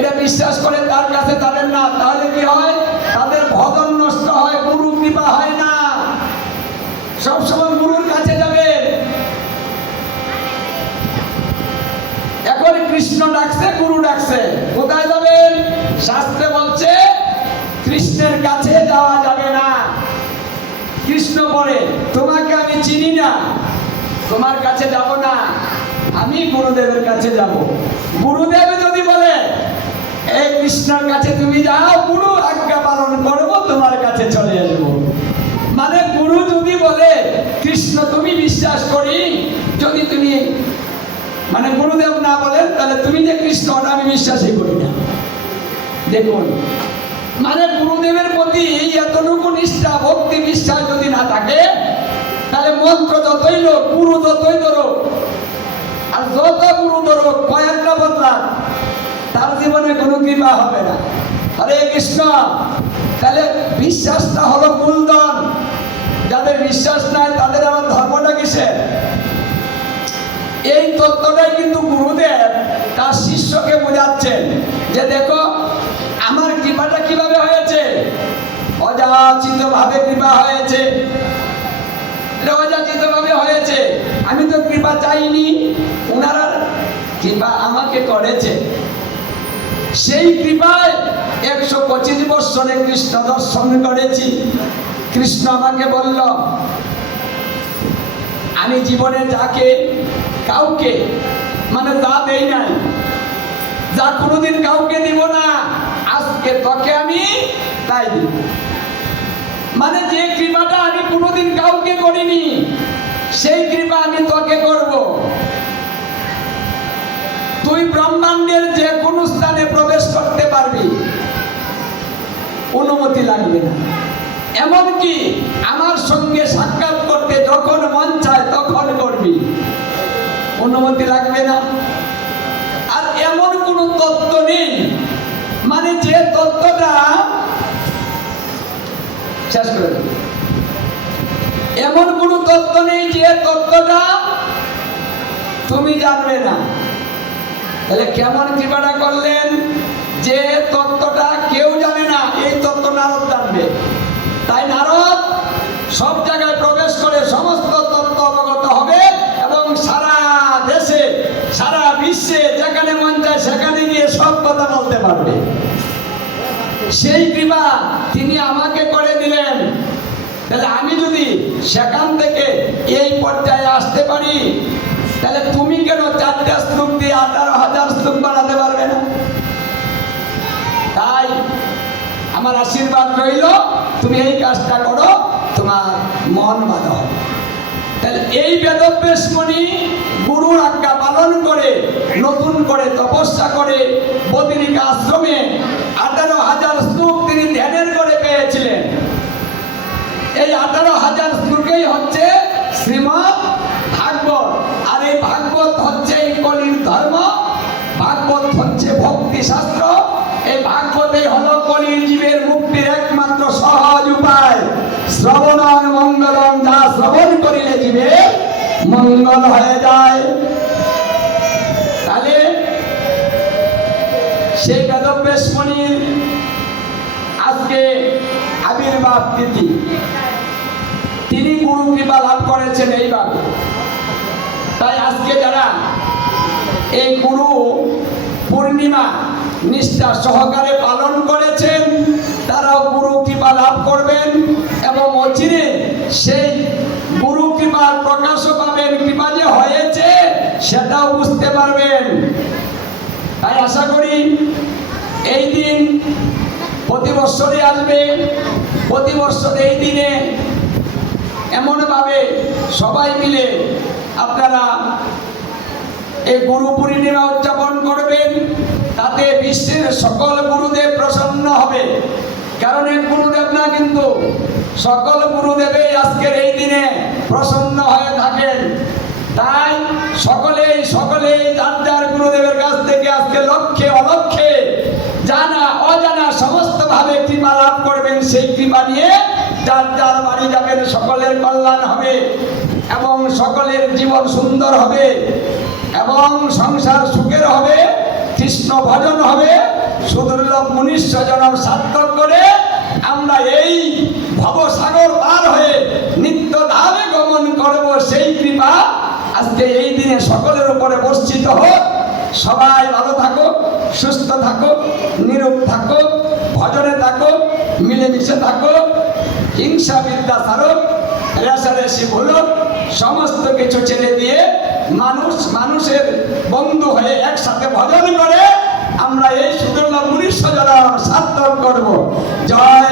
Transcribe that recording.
এটা বিশ্বাস করে তার কাছে যাবেন না, তাহলে কি হয়? তাদের ভজন নষ্ট হয়, গুরু কৃপা হয় না। সবসময় গুরুর কাছে যাবেন। এখন কৃষ্ণ ডাকছে, গুরু ডাকছে, কোথায় যাবেন? শাস্ত্রে বলছে কৃষ্ণের কাছে যাওয়া যাবে না। কৃষ্ণ বলে তোমাকে আমি চিনি না, তোমার কাছে যাব না, আমি গুরুদেবের কাছে যাব। গুরুদেব যদি বলে এই কৃষ্ণের কাছে তুমি যাও, গুরু আজ্ঞা পালন করবো, তোমার কাছে চলে আসবো। মানে গুরু যদি বলে কৃষ্ণ তুমি বিশ্বাস করি, যদি তুমি মানে গুরুদেব না বলেন তাহলে তুমি যে কৃষ্ণ ওটা আমি বিশ্বাসই করি না। দেখুন, মানে গুরুদেবের প্রতি এতটুকু নিষ্ঠা ভক্তি বিশ্বাস যদি না থাকে, তাহলে মন্ত্র যতই লোক, গুরু যতই ধরো, আর যত গুরু ধরো কয়েকটা বদলা, তার জীবনে কোনো কৃপা হবে না। হরে কৃষ্ণ। তাহলে বিশ্বাসটা হলো মূলধন। যাদের বিশ্বাস নাই তাদের আমার ধর্মটা কিসের? এই তত্ত্বটাই কিন্তু গুরুদেব তার শিষ্যকে বোঝাচ্ছেন যে দেখো আমার কৃপাটা কিভাবে হয়েছে, অযাচিত ভাবে কৃপা হয়েছে, অযাচিত ভাবে হয়েছে। আমি তো কৃপা চাইনি, ওনারা কৃপা আমাকে করেছে। সেই কৃপায় 125 বৎসরে কৃষ্ণ দর্শন করেছি। কৃষ্ণ আমাকে বলল আমি জীবনে যাকে কাউকে মানে যা দেই নাই, যা কোনোদিন কাউকে দিব না, আজকে তোকে আমি তাই দিব। মানে যে কৃপাটা আমি কোনোদিন কাউকে করিনি, সেই কৃপা আমি তোকে করব। তুই ব্রহ্মাণ্ডের যে কোনো স্থানে প্রবেশ করতে পারবি, অনুমতি লাগবে না। এমনকি আমার সঙ্গে সাক্ষাৎ করতে যখন মন চায় তখন করবি, অনুমতি লাগবে না। আর এমন কোনো তত্ত্ব নেই, মানে যে তত্ত্বটা শেষ করে দেব, এমন কোনো তত্ত্ব নেই যে তত্ত্বটা তুমি জানবে না। তাহলে কেমন কৃপাটা করলেন? যে তত্ত্বটা কেউ জানে না, এই তত্ত্ব নারদ জানবে। তাই নারদ সব জায়গায় প্রবেশ করে সমস্ত তত্ত্ব অবগত হবে এবং সারা দেশে সারা বিশ্বে যেখানে মন চায় সেখানে গিয়ে সব কথা বলতে পারবে। সেই কৃপা তিনি আমাকে করে দিলেন। তাহলে আমি যদি সেখান থেকে এই পর্যায়ে আসতে পারি, তাহলে তুমি কেন 4টা শ্লোক দিয়ে 18,000 শ্লোক বানাতে পারবে না? তাই আমার আশীর্বাদ রইল, তুমি এই কাজটা করো, তোমার মন বাঁধা হবে। তাহলে এই বেদব্যাস মুনি গুরুর আজ্ঞা পালন করে নতুন করে তপস্যা করে বদ্রিক আশ্রমে 18,000 শ্লোক তিনি ধ্যানের করে পেয়েছিলেন। এই 18,000 শ্লোকেই হচ্ছে শ্রীমদ্ ভাগবত। আর এই ভাগবত হচ্ছে এই কলির ধর্ম, ভাগবত হচ্ছে ভক্তি শাস্ত্র। এই ভাগবতেই হলো কলির জীবের মুক্তির একমাত্র সহজ উপায়। শ্রবণং মঙ্গলম, যা শ্রবণ করিলে জীবে মঙ্গল হয়ে যায়। তাহলে সেই বেদব্যাস মুনির আজকে আবির্ভাব তিথি, তিনি গুরু কৃপা লাভ করেছেন এইভাবে। তাই আজকে যারা এই গুরু পূর্ণিমা নিষ্ঠা সহকারে পালন করেছেন, তারাও গুরু কৃপা লাভ করবেন এবং অচিরে সেই গুরু কৃপার প্রকাশও পাবেন। কৃপা যে হয়েছে সেটাও বুঝতে পারবেন। তাই আশা করি এই দিন প্রতি বৎসরে আসবে। প্রতি বৎসর এই দিনে এমনভাবে সবাই মিলে আপনারা এই গুরু পূর্ণিমা উদযাপন করবেন, তাতে বিশ্বের সকল গুরুদেব প্রসন্ন হবে। কারণ এক গুরুদেব না, কিন্তু সকল গুরুদেবই আজকের এই দিনে প্রসন্ন হয়ে থাকেন। তাই সকলেই যার যার গুরুদেবের কাছ থেকে আজকে লক্ষ্যে অলক্ষ্যে জানা অজানা সমস্ত ভাবে কৃপা লাভ করবেন। সেই কৃপা নিয়ে যার যার বাড়ি যাবেন, সকলের কল্যাণ হবে এবং সকলের জীবন সুন্দর হবে এবং সংসার সুখের হবে, কৃষ্ণ ভজন হবে, সুদুর্লভ মনুষ্য জনম সার্থক করে আমরা এই ভবসাগর পার হয়ে নিত্য ধামে গমন করব, সেই কৃপা আজকে এই দিনে সকলের উপরে বর্ষিত হোক। সবাই ভালো থাকো, সুস্থ থাকো, নিরোগ থাকো, ভজনে থাকো, মিলেমিশে থাকো, হিংসা বিদ্যা ছাড়ো, রেষারেষি ভুলো, সমস্ত কিছু ছেড়ে দিয়ে মানুষের বন্ধু হয়ে একসাথে ভজন করে আমরা এই সুদুর্লভ মনুষ্য জনম সার্থক করব। জয়